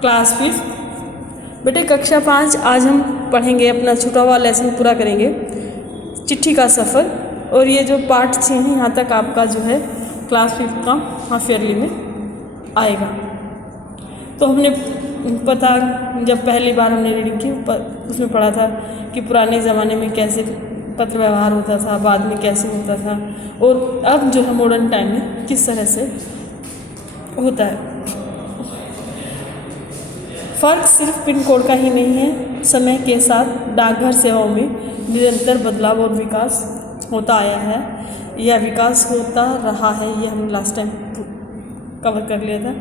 Class 5 बेटे कक्षा 5 आज हम पढ़ेंगे, अपना छोटा हुआ लेसन पूरा करेंगे, चिट्ठी का सफ़र। और ये जो पार्ट 6 है यहाँ तक आपका जो है क्लास 5 का हाफ ईयरली में आएगा। तो हमने पता जब पहली बार हमने रीडिंग की उसमें पढ़ा था कि पुराने ज़माने में कैसे पत्र व्यवहार होता था, बाद में कैसे होता था, और अब जो है मॉडर्न टाइम में किस तरह से होता है। फ़र्क सिर्फ पिन कोड का ही नहीं है, समय के साथ डाकघर सेवाओं में निरंतर बदलाव और विकास होता आया है या विकास होता रहा है। ये हम लास्ट टाइम कवर कर लिया था।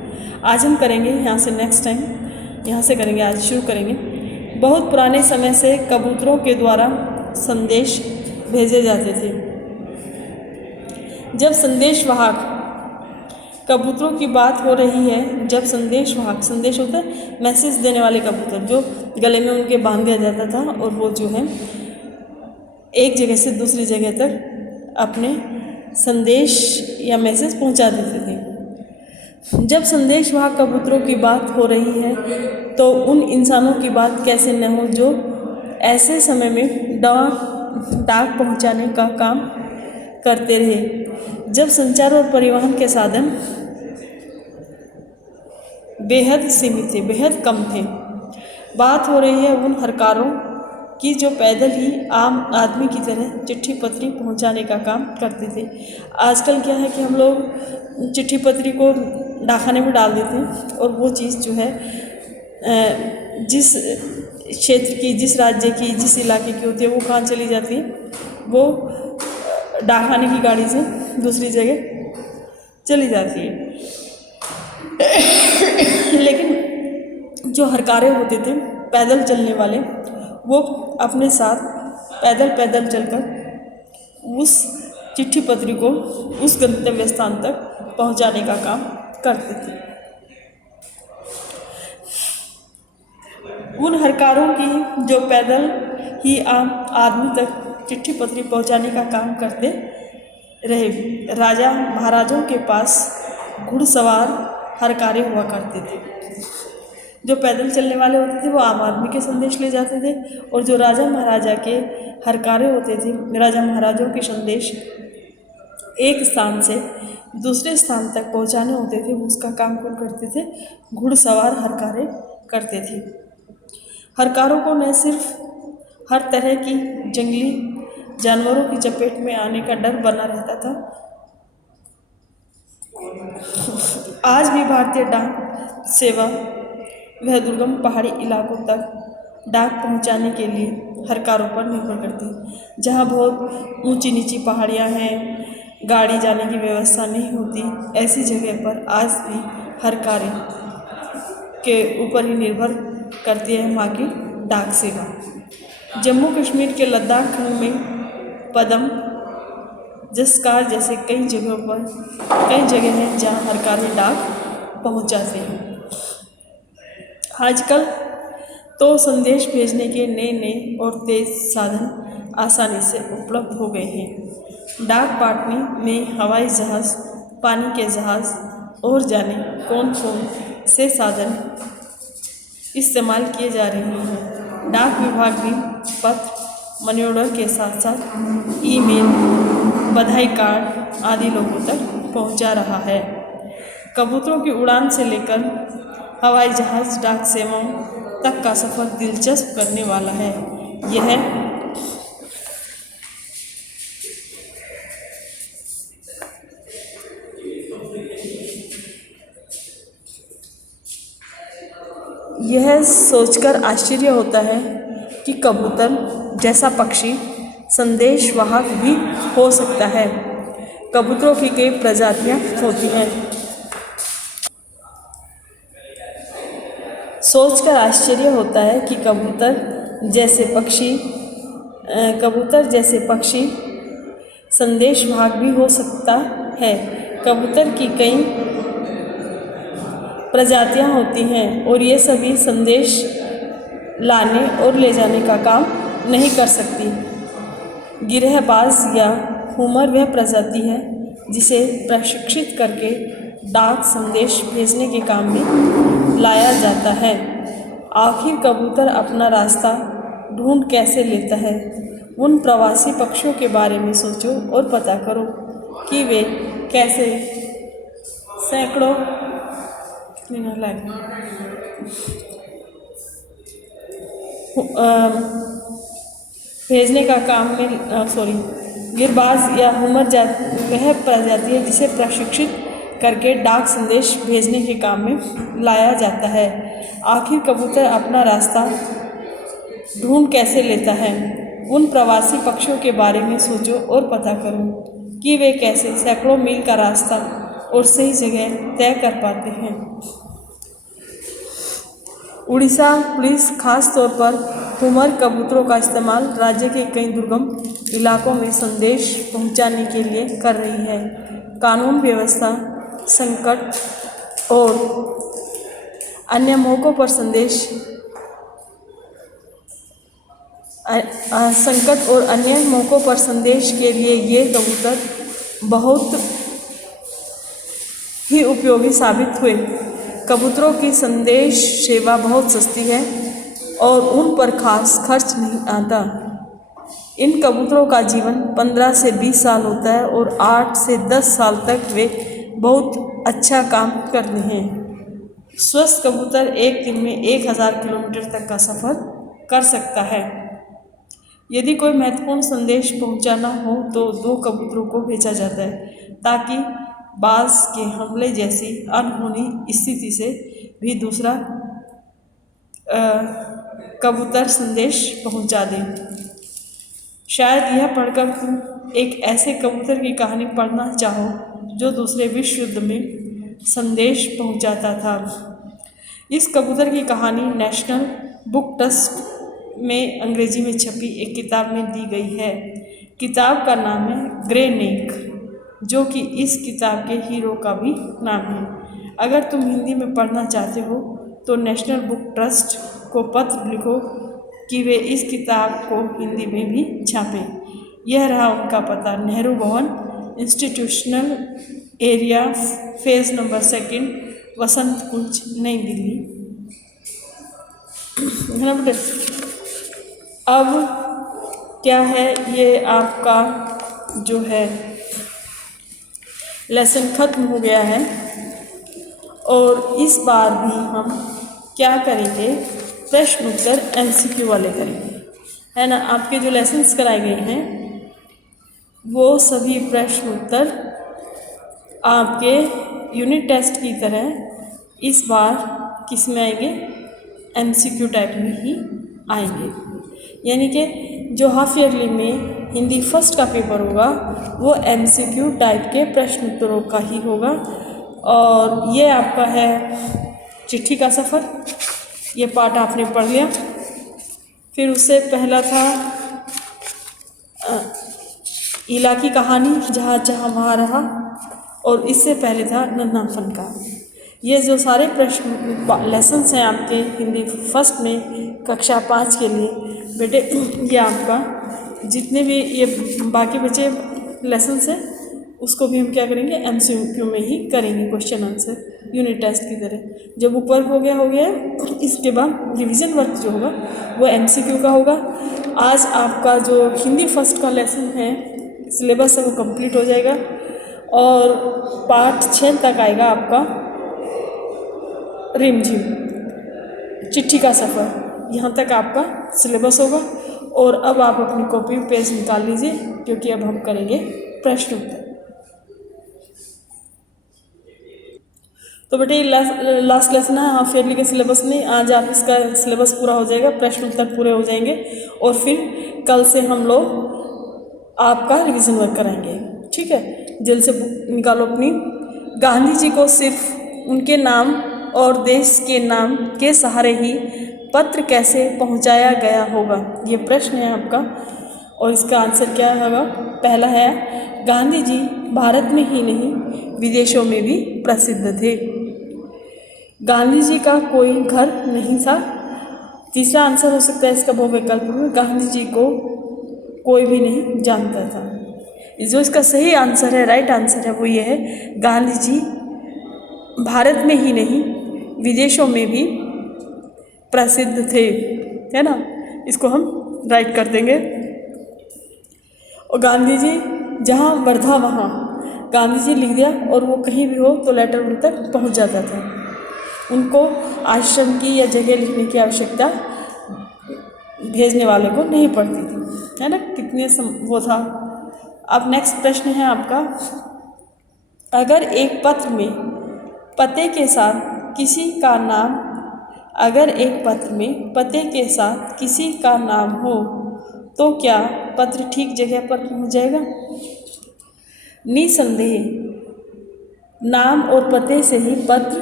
आज हम करेंगे यहाँ से, नेक्स्ट टाइम यहाँ से करेंगे, आज शुरू करेंगे। बहुत पुराने समय से कबूतरों के द्वारा संदेश भेजे जाते थे। जब संदेशवाहक कबूतरों की बात हो रही है, जब संदेशवाहक, संदेश होता है मैसेज देने वाले कबूतर जो गले में उनके बांध दिया जाता था और वो जो है एक जगह से दूसरी जगह तक अपने संदेश या मैसेज पहुंचा देते थे। जब संदेशवाहक कबूतरों की बात हो रही है तो उन इंसानों की बात कैसे न हो जो ऐसे समय में डाक पहुंचाने का काम करते रहे, जब संचार और परिवहन के साधन बेहद सीमित थे, बेहद कम थे। बात हो रही है उन हरकारों की जो पैदल ही आम आदमी की तरह चिट्ठी पत्री पहुंचाने का काम करते थे। आजकल क्या है कि हम लोग चिट्ठी पत्री को डाकखाने में डाल देते हैं और वो चीज़ जो है जिस क्षेत्र की, जिस राज्य की, जिस इलाके की होती है वो कहाँ चली जाती है, वो डाकखाने की गाड़ी से दूसरी जगह चली जाती है। लेकिन जो हरकारे होते थे पैदल चलने वाले, वो अपने साथ पैदल चलकर उस चिट्ठी पत्री को उस गंतव्य स्थान तक पहुंचाने का काम करते थे। उन हरकारों की जो पैदल ही आम आदमी तक चिट्ठी पत्री पहुंचाने का काम करते रहे। राजा महाराजों के पास घुड़सवार हरकारे हुआ करते थे। जो पैदल चलने वाले होते थे वो आम आदमी के संदेश ले जाते थे, और जो राजा महाराजा के हरकारे होते थे, राजा महाराजों के संदेश एक स्थान से दूसरे स्थान तक पहुंचाने होते थे, उसका काम कौन करते थे? घुड़सवार हरकारे करते थे। हरकारों को न सिर्फ हर तरह की जंगली जानवरों की चपेट में आने का डर बना रहता था, आज भी भारतीय डाक सेवा वह दुर्गम पहाड़ी इलाकों तक डाक पहुंचाने के लिए हरकारों पर निर्भर करती है। जहां बहुत ऊंची नीची पहाड़ियां हैं, गाड़ी जाने की व्यवस्था नहीं होती, ऐसी जगह पर आज भी हरकारें के ऊपर ही निर्भर करती है वहाँ की डाक सेवा। जम्मू कश्मीर के लद्दाख खंड में पदम जस्कार जैसे कई जगह हैं जहाँ हरकारें डाक पहुँचाते हैं। आजकल तो संदेश भेजने के नए और तेज साधन आसानी से उपलब्ध हो गए हैं। डाक बांटने में हवाई जहाज़, पानी के जहाज़ और जाने कौन से साधन इस्तेमाल किए जा रहे हैं। डाक विभाग भी पत्र, मनी ऑर्डर के साथ साथ ईमेल, बधाई कार्ड आदि लोगों तक पहुंचा रहा है। कबूतरों की उड़ान से लेकर हवाई जहाज़ डाक सेवाओं तक का सफ़र दिलचस्प करने वाला है। यह सोचकर आश्चर्य होता है कि कबूतर जैसा पक्षी संदेशवाहक भी हो सकता है। कबूतरों की कई प्रजातियां होती हैं। सोचकर आश्चर्य होता है कि कबूतर जैसे पक्षी संदेशवाहक भी हो सकता है। कबूतर की कई प्रजातियां होती हैं और ये सभी संदेश लाने और ले जाने का काम नहीं कर सकती। गिरहबाज या हुमर वह प्रजाति है जिसे प्रशिक्षित करके डाक संदेश भेजने के काम में लाया जाता है। आखिर कबूतर अपना रास्ता ढूंढ कैसे लेता है? उन प्रवासी पक्षियों के बारे में सोचो और पता करो कि वे कैसे सैकड़ों भेजने का काम में गिरबाज या हुमर वह प्रजाति है जिसे प्रशिक्षित करके डाक संदेश भेजने के काम में लाया जाता है। आखिर कबूतर अपना रास्ता ढूंढ कैसे लेता है? उन प्रवासी पक्षियों के बारे में सोचो और पता करो कि वे कैसे सैकड़ों मील का रास्ता और सही जगह तय कर पाते हैं। उड़ीसा पुलिस खास तौर पर हुमर कबूतरों का इस्तेमाल राज्य के कई दुर्गम इलाकों में संदेश पहुंचाने के लिए कर रही है। कानून व्यवस्था संकट और अन्य मौकों पर संदेश के लिए ये कबूतर बहुत ही उपयोगी साबित हुए। कबूतरों की संदेश सेवा बहुत सस्ती है और उन पर खास खर्च नहीं आता। इन कबूतरों का जीवन 15 से 20 साल होता है और 8 से 10 साल तक वे बहुत अच्छा काम करते हैं। स्वस्थ कबूतर एक दिन में 1000 किलोमीटर तक का सफ़र कर सकता है। यदि कोई महत्वपूर्ण संदेश पहुंचाना हो तो 2 कबूतरों को भेजा जाता है ताकि बाज के हमले जैसी अनहोनी स्थिति से भी दूसरा कबूतर संदेश पहुंचा दे। शायद यह पढ़कर तुम एक ऐसे कबूतर की कहानी पढ़ना चाहो जो दूसरे विश्व युद्ध में संदेश पहुंचाता था। इस कबूतर की कहानी नेशनल बुक ट्रस्ट में अंग्रेजी में छपी एक किताब में दी गई है। किताब का नाम है ग्रे नेक, जो कि इस किताब के हीरो का भी नाम है। अगर तुम हिंदी में पढ़ना चाहते हो तो नेशनल बुक ट्रस्ट को पत्र लिखो कि वे इस किताब को हिंदी में भी छापें। यह रहा उनका पता, नेहरू भवन, इंस्टीट्यूशनल एरिया, फेज नंबर 2, वसंत कुंज, नई दिल्ली। अब क्या है, ये आपका जो है लेसन खत्म हो गया है और इस बार भी हम क्या करेंगे, प्रश्न उत्तर MCQ वाले करेंगे, है ना। आपके जो लेसन्स कराए गए हैं वो सभी प्रश्न उत्तर आपके यूनिट टेस्ट की तरह इस बार किस में आएंगे, MCQ टाइप में ही आएंगे। यानी कि जो हाफ ईयरली में हिंदी फर्स्ट का पेपर होगा वो MCQ टाइप के प्रश्न उत्तरों का ही होगा। और ये आपका है चिट्ठी का सफ़र, ये पार्ट आपने पढ़ लिया। फिर उससे पहला था इला की कहानी, जहाँ जहाँ वहाँ रहा, और इससे पहले था नन्हा फनकार। ये जो सारे प्रश्न लेसन्स हैं आपके हिंदी फर्स्ट में कक्षा 5 के लिए बेटे, ये आपका जितने भी ये बाकी बचे लेसन्स हैं उसको भी हम क्या करेंगे, MCQ में ही करेंगे, क्वेश्चन आंसर यूनिट टेस्ट की तरह। जब बुक वर्क हो गया इसके बाद रिवीजन वर्क जो होगा वो MCQ का होगा। आज आपका जो हिंदी फर्स्ट का लेसन है, सिलेबस है, वो कंप्लीट हो जाएगा और पार्ट 6 तक आएगा आपका रिमझिम, चिट्ठी का सफ़र। यहाँ तक आपका सिलेबस होगा। और अब आप अपनी कॉपी पेज निकाल लीजिए क्योंकि अब हम करेंगे प्रश्न उत्तर। तो बेटे लास्ट लेसन है हाफ ईयरली के सिलेबस में। आज आप इसका सिलेबस पूरा हो जाएगा, प्रश्न उत्तर पूरे हो जाएंगे और फिर कल से हम लोग आपका रिवीजन वर्क कराएंगे, ठीक है। जल्द से बुक निकालो अपनी। गांधी जी को सिर्फ उनके नाम और देश के नाम के सहारे ही पत्र कैसे पहुंचाया गया होगा, ये प्रश्न है आपका। और इसका आंसर क्या होगा, पहला है गांधी जी भारत में ही नहीं विदेशों में भी प्रसिद्ध थे। गांधी जी का कोई घर नहीं था। तीसरा आंसर हो सकता है इसका बहुविकल्प में, गांधी जी को कोई भी नहीं जानता था। जो इसका सही आंसर है, राइट आंसर है, वो ये है गांधी जी भारत में ही नहीं विदेशों में भी प्रसिद्ध थे, है ना। इसको हम राइट कर देंगे। और गांधी जी जहाँ वर्धा वहाँ गांधी जी लिख दिया और वो कहीं भी हो तो लेटर उन तक पहुँच जाता था। उनको आश्रम की या जगह लिखने की आवश्यकता भेजने वाले को नहीं पड़ती थी, है ना। कितने वो था। अब नेक्स्ट प्रश्न है आपका, अगर एक पत्र में पते के साथ किसी का नाम अगर एक पत्र में पते के साथ किसी का नाम हो तो क्या पत्र ठीक जगह पर पहुंच जाएगा? निसंदेह नाम और पते से ही पत्र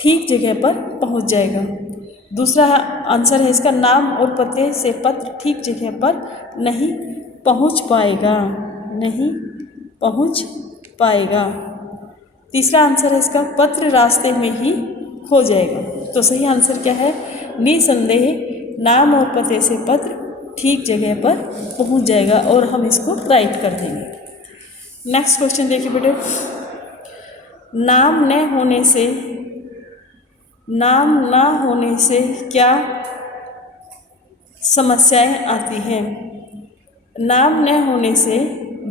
ठीक जगह पर पहुंच जाएगा। दूसरा आंसर है इसका, नाम और पते से पत्र ठीक जगह पर नहीं पहुंच पाएगा, नहीं पहुंच पाएगा। तीसरा आंसर है इसका, पत्र रास्ते में ही खो जाएगा। तो सही आंसर क्या है? निसंदेह नाम और पते से पत्र ठीक जगह पर पहुंच जाएगा, और हम इसको राइट कर देंगे। नेक्स्ट क्वेश्चन देखिए बेटे, नाम न होने से क्या समस्याएं आती हैं? नाम न होने से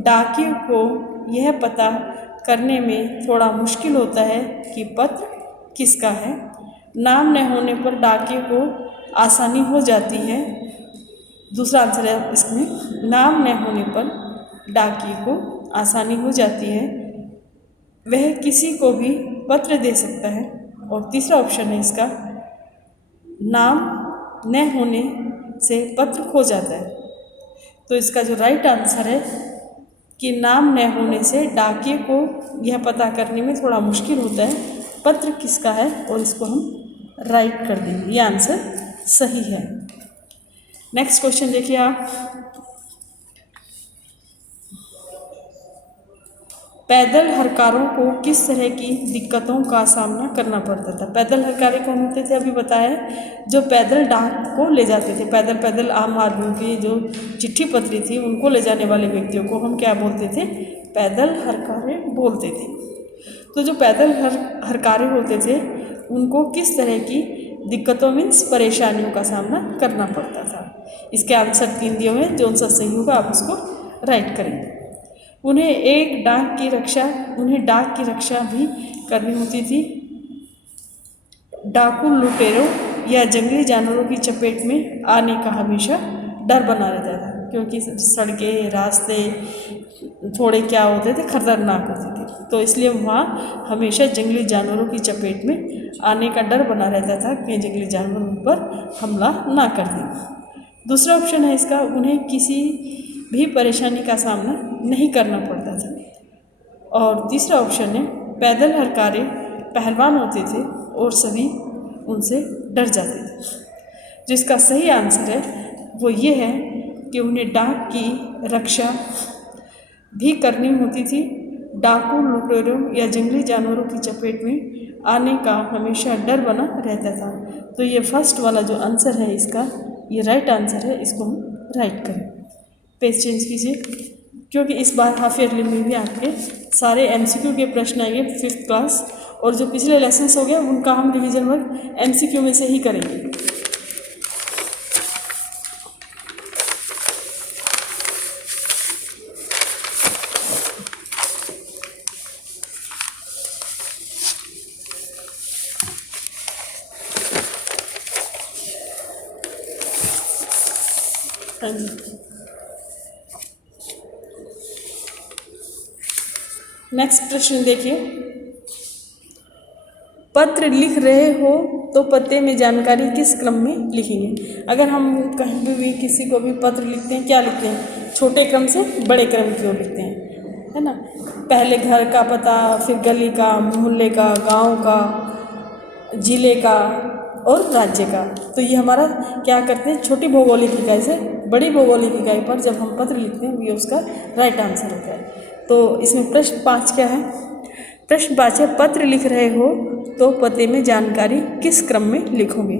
डाकियों को यह पता करने में थोड़ा मुश्किल होता है कि पत्र किसका है। नाम न होने पर डाकियों को आसानी हो जाती है। दूसरा आंसर है इसमें, नाम न होने पर डाकियों को आसानी हो जाती है, वह किसी को भी पत्र दे सकता है। और तीसरा ऑप्शन है इसका, नाम न होने से पत्र खो जाता है। तो इसका जो राइट आंसर है कि नाम न होने से डाकिये को यह पता करने में थोड़ा मुश्किल होता है पत्र किसका है, और इसको हम राइट कर देंगे। ये आंसर सही है। नेक्स्ट क्वेश्चन देखिए आप, पैदल हरकारों को किस तरह की दिक्कतों का सामना करना पड़ता था? पैदल हरकारे कौन होते थे? अभी बताया, जो पैदल डाक को ले जाते थे। पैदल आम आदमियों की जो चिट्ठी पत्री थी उनको ले जाने वाले व्यक्तियों को हम क्या बोलते थे? पैदल हरकारे बोलते थे। तो जो पैदल हरकारे होते थे उनको किस तरह की दिक्कतों मीन्स परेशानियों का सामना करना पड़ता था? इसके आंसर 3 दिए हुए हैं, जो सा सही होगा आप उसको राइट करेंगे। उन्हें डाक की रक्षा भी करनी होती थी। डाकू लुटेरों या जंगली जानवरों की चपेट में आने का हमेशा डर बना रहता था, क्योंकि सड़कें रास्ते थोड़े क्या होते थे, खतरनाक होते थे। तो इसलिए वहाँ हमेशा जंगली जानवरों की चपेट में आने का डर बना रहता था कि जंगली जानवरों पर हमला ना कर दें। दूसरा ऑप्शन है इसका, उन्हें किसी भी परेशानी का सामना नहीं करना पड़ता था। और तीसरा ऑप्शन है, पैदल हरकारे पहलवान होते थे और सभी उनसे डर जाते थे। जिसका सही आंसर है वो ये है कि उन्हें डाक की रक्षा भी करनी होती थी। डाकू लुटेरों या जंगली जानवरों की चपेट में आने का हमेशा डर बना रहता था। तो ये फर्स्ट वाला जो आंसर है इसका, ये राइट आंसर है। इसको हम राइट करें। पेज चेंज कीजिए, क्योंकि इस बार हाफ ईयरली में भी आपके सारे MCQ के प्रश्न आएंगे 5th क्लास, और जो पिछले लेसन्स हो गए उनका हम रिवीजन वर्क MCQ में से ही करेंगे। हाँ जी, नेक्स्ट प्रश्न देखिए, पत्र लिख रहे हो तो पते में जानकारी किस क्रम में लिखेंगे? अगर हम कहीं भी किसी को भी पत्र लिखते हैं, क्या लिखते हैं? छोटे क्रम से बड़े क्रम की ओर लिखते हैं, है ना। पहले घर का पता, फिर गली का, मोहल्ले का, गांव का, जिले का और राज्य का। तो ये हमारा क्या करते हैं, छोटी भौगोलिक इकाई से बड़ी भौगोलिक इकाई पर जब हम पत्र लिखते हैं ये उसका राइट आंसर होता है। तो इसमें प्रश्न 5 क्या है? प्रश्न 5 है, पत्र लिख रहे हो तो पते में जानकारी किस क्रम में लिखोगे?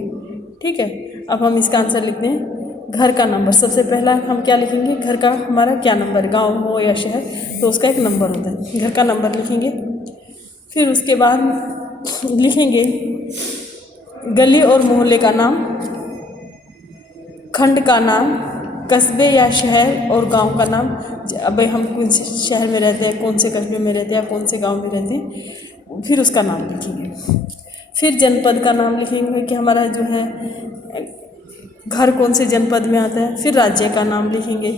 ठीक है, अब हम इसका आंसर लिखते हैं। घर का नंबर, सबसे पहला हम क्या लिखेंगे? घर का हमारा क्या नंबर, गांव हो या शहर, तो उसका एक नंबर होता है, घर का नंबर लिखेंगे। फिर उसके बाद लिखेंगे गली और मोहल्ले का नाम, खंड का नाम, कस्बे या शहर और गांव का नाम। अब हम कौन से शहर में रहते हैं, कौन से कस्बे में रहते हैं, कौन से गांव में रहते हैं, फिर उसका नाम लिखेंगे। फिर जनपद का नाम लिखेंगे कि हमारा जो है घर कौन से जनपद में आता है। फिर राज्य का नाम लिखेंगे।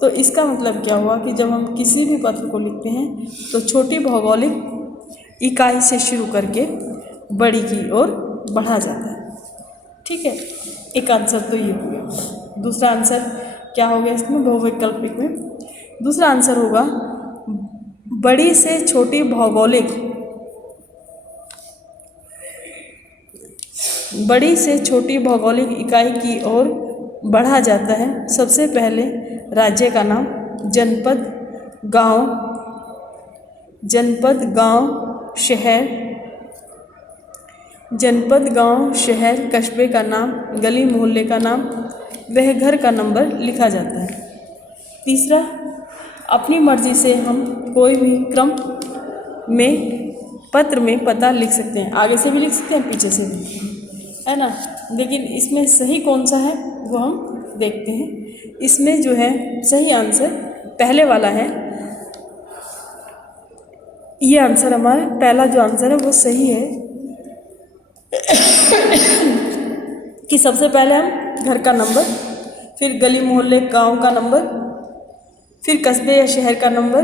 तो इसका मतलब क्या हुआ कि जब हम किसी भी पत्र को लिखते हैं तो छोटी भौगोलिक इकाई से शुरू करके बड़ी की ओर बढ़ा जाता है। ठीक है, एक आंसर तो ये हो गया। दूसरा आंसर क्या हो गया इसमें, बहुवैकल्पिक में दूसरा आंसर होगा बड़ी से छोटी भौगोलिक, बड़ी से छोटी भौगोलिक इकाई की ओर बढ़ा जाता है। सबसे पहले राज्य का नाम, जनपद, गांव, जनपद, गांव, शहर, जनपद, गांव, शहर, कस्बे का नाम, गली मोहल्ले का नाम, वह घर का नंबर लिखा जाता है। तीसरा, अपनी मर्जी से हम कोई भी क्रम में पत्र में पता लिख सकते हैं, आगे से भी लिख सकते हैं, पीछे से भी, है ना। लेकिन इसमें सही कौन सा है वो हम देखते हैं। इसमें जो है सही आंसर पहले वाला है। ये आंसर हमारा पहला जो आंसर है वो सही है कि सबसे पहले हम घर का नंबर, फिर गली मोहल्ले गांव का नंबर, फिर कस्बे या शहर का नंबर,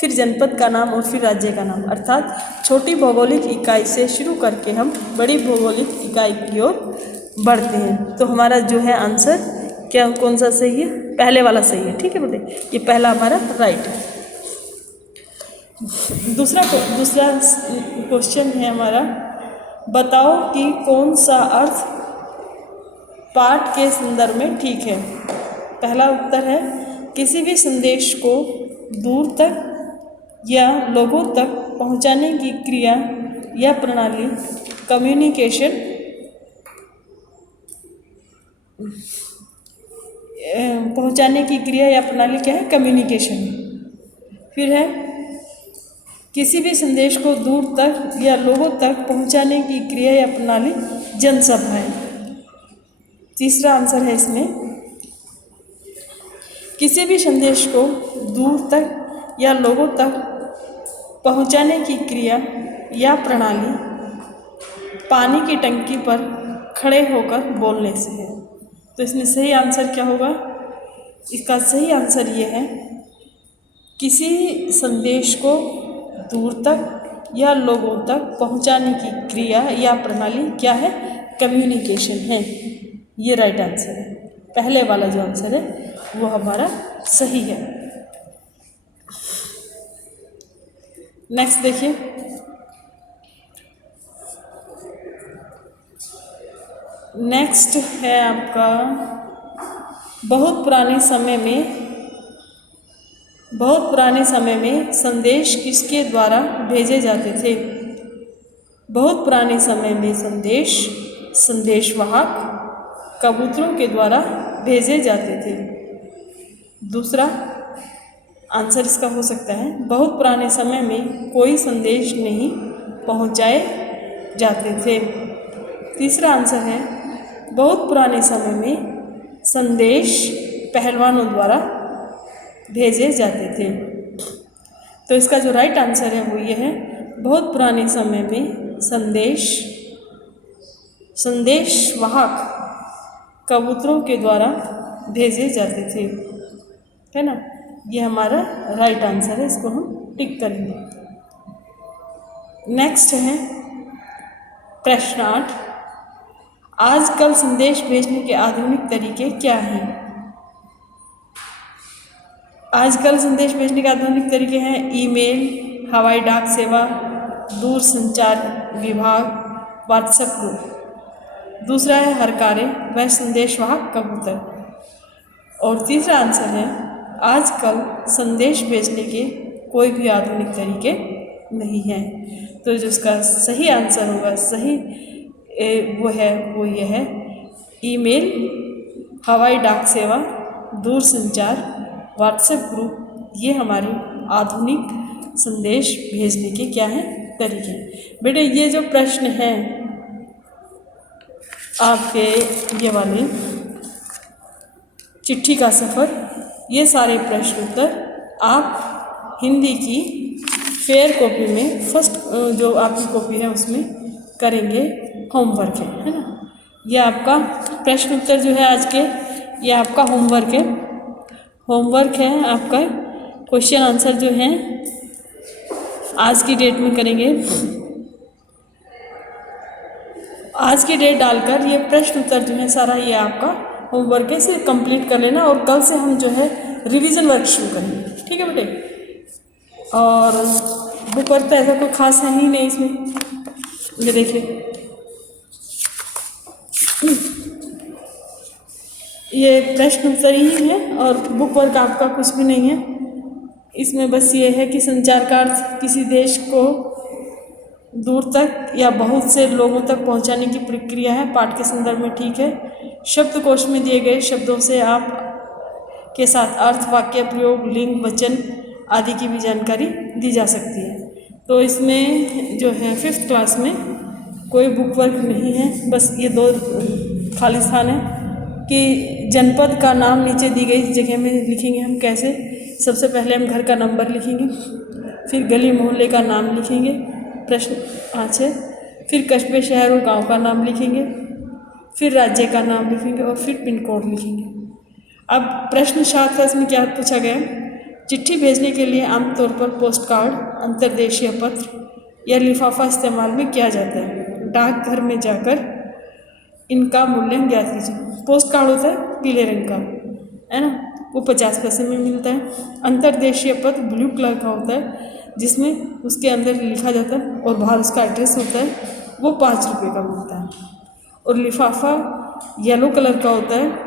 फिर जनपद का नाम और फिर राज्य का नाम। अर्थात छोटी भौगोलिक इकाई से शुरू करके हम बड़ी भौगोलिक इकाई की ओर बढ़ते हैं। तो हमारा जो है आंसर क्या, कौन सा सही है, पहले वाला सही है। ठीक है बेटे, ये पहला हमारा राइट है। दूसरा क्वेश्चन है हमारा, बताओ कि कौन सा अर्थ पाठ के संदर्भ में ठीक है। पहला उत्तर है किसी भी संदेश को दूर तक या लोगों तक पहुंचाने की क्रिया या प्रणाली कम्युनिकेशन, पहुंचाने की क्रिया या प्रणाली क्या है, कम्युनिकेशन। फिर है किसी भी संदेश को दूर तक या लोगों तक पहुंचाने की क्रिया या प्रणाली जनसभा है। तीसरा आंसर है इसमें किसी भी संदेश को दूर तक या लोगों तक पहुंचाने की क्रिया या प्रणाली पानी की टंकी पर खड़े होकर बोलने से है। तो इसमें सही आंसर क्या होगा, इसका सही आंसर ये है किसी संदेश को दूर तक या लोगों तक पहुंचाने की क्रिया या प्रणाली क्या है, कम्युनिकेशन है। ये राइट आंसर है। पहले वाला जो आंसर है वो हमारा सही है। नेक्स्ट देखिए, नेक्स्ट है आपका बहुत पुराने समय में संदेश किसके द्वारा भेजे जाते थे। बहुत पुराने समय में संदेश संदेशवाहक कबूतरों के द्वारा भेजे जाते थे। दूसरा आंसर इसका हो सकता है बहुत पुराने समय में कोई संदेश नहीं पहुंचाए जाते थे। तीसरा आंसर है बहुत पुराने समय में संदेश पहलवानों द्वारा भेजे जाते थे। तो इसका जो राइट आंसर है वो ये है बहुत पुराने समय में संदेशवाहक कबूतरों के द्वारा भेजे जाते थे, है ना। ये हमारा राइट आंसर है, इसको हम टिक करेंगे। नेक्स्ट है प्रश्न 8, आजकल संदेश भेजने के आधुनिक तरीके क्या हैं। आजकल संदेश भेजने के आधुनिक तरीके हैं ईमेल, हवाई डाक सेवा, दूर संचार विभाग, व्हाट्सएप ग्रुप। दूसरा है हरकारे व संदेशवाहक कबूतर। और तीसरा आंसर है आजकल संदेश भेजने के कोई भी आधुनिक तरीके नहीं हैं। तो जो इसका सही आंसर होगा, सही वो ये है ईमेल, हवाई डाक सेवा, दूर संचार, व्हाट्सएप ग्रुप। ये हमारे आधुनिक संदेश भेजने के क्या हैं, तरीके। बेटे ये जो प्रश्न है आपके ये वाले चिट्ठी का सफ़र, ये सारे प्रश्न उत्तर आप हिंदी की फेयर कॉपी में फर्स्ट जो आपकी कॉपी है उसमें करेंगे। होमवर्क है ना। ये आपका प्रश्न उत्तर जो है आज के, ये आपका होमवर्क है। होमवर्क है आपका, क्वेश्चन आंसर जो हैं आज की डेट में करेंगे। आज की डेट डालकर ये प्रश्न उत्तर जो है सारा ये आपका होमवर्क है, इसे कंप्लीट कर लेना और कल से हम जो है रिवीजन वर्क शुरू करेंगे। ठीक है बेटे। और बुक वर्क तो ऐसा कोई खास है ही नहीं इसमें, ये देख ले, ये प्रश्न उत्तर ही है और बुक वर्क आपका कुछ भी नहीं है इसमें। बस ये है कि संचार का अर्थ किसी देश को दूर तक या बहुत से लोगों तक पहुंचाने की प्रक्रिया है। पाठ के संदर्भ में ठीक है। शब्दकोश में दिए गए शब्दों से आप के साथ अर्थ, वाक्य प्रयोग, लिंग, वचन आदि की भी जानकारी दी जा सकती है। तो इसमें जो है 5th क्लास में कोई बुक वर्क नहीं है, बस ये 2 खाली स्थान है कि जनपद का नाम नीचे दी गई जगह में लिखेंगे हम कैसे। सबसे पहले हम घर का नंबर लिखेंगे, फिर गली मोहल्ले का नाम लिखेंगे, प्रश्न 5 है। फिर कस्बे, शहर और गांव का नाम लिखेंगे, फिर राज्य का नाम लिखेंगे और फिर पिन कोड लिखेंगे। अब प्रश्न 7 है, इसमें क्या पूछा गया, चिट्ठी भेजने के लिए आमतौर पर पोस्ट कार्ड, अंतर्देशीय पत्र या लिफाफा इस्तेमाल में किया जाता है। डाकघर में जाकर इनका मूल्य ज्ञात कीजिए। पोस्ट कार्ड होता है पीले रंग का, है ना, वो 50 पैसे में मिलता है। अंतर्देशीय पत्र ब्लू कलर का होता है जिसमें उसके अंदर लिखा जाता है और बाहर उसका एड्रेस होता है, वो 5 रुपये का मिलता है। और लिफाफा येलो कलर का होता है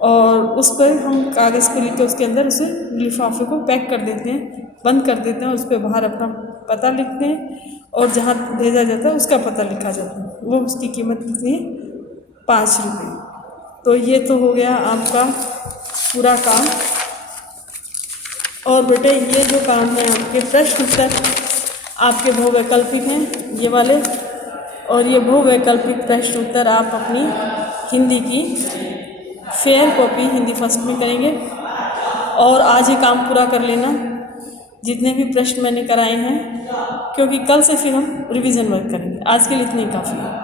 और उस पर हम कागज़ पर लिख के उसके अंदर उसे लिफाफे को पैक कर देते हैं, बंद कर देते हैं, उस पर बाहर अपना पता लिखते हैं और जहाँ भेजा जाता है उसका पता लिखा जाता है। वो उसकी कीमत कितनी है, 5 रुपये। तो ये तो हो गया आपका पूरा काम। और बेटे ये जो काम है आपके प्रश्न उत्तर आपके बहुवैकल्पिक हैं ये वाले, और ये बहुवैकल्पिक प्रश्न उत्तर आप अपनी हिंदी की फेयर कॉपी हिंदी फर्स्ट में करेंगे। और आज ही काम पूरा कर लेना जितने भी प्रश्न मैंने कराए हैं, क्योंकि कल से फिर हम रिवीजन वर्क करेंगे। आज के लिए इतनी काफ़ी है।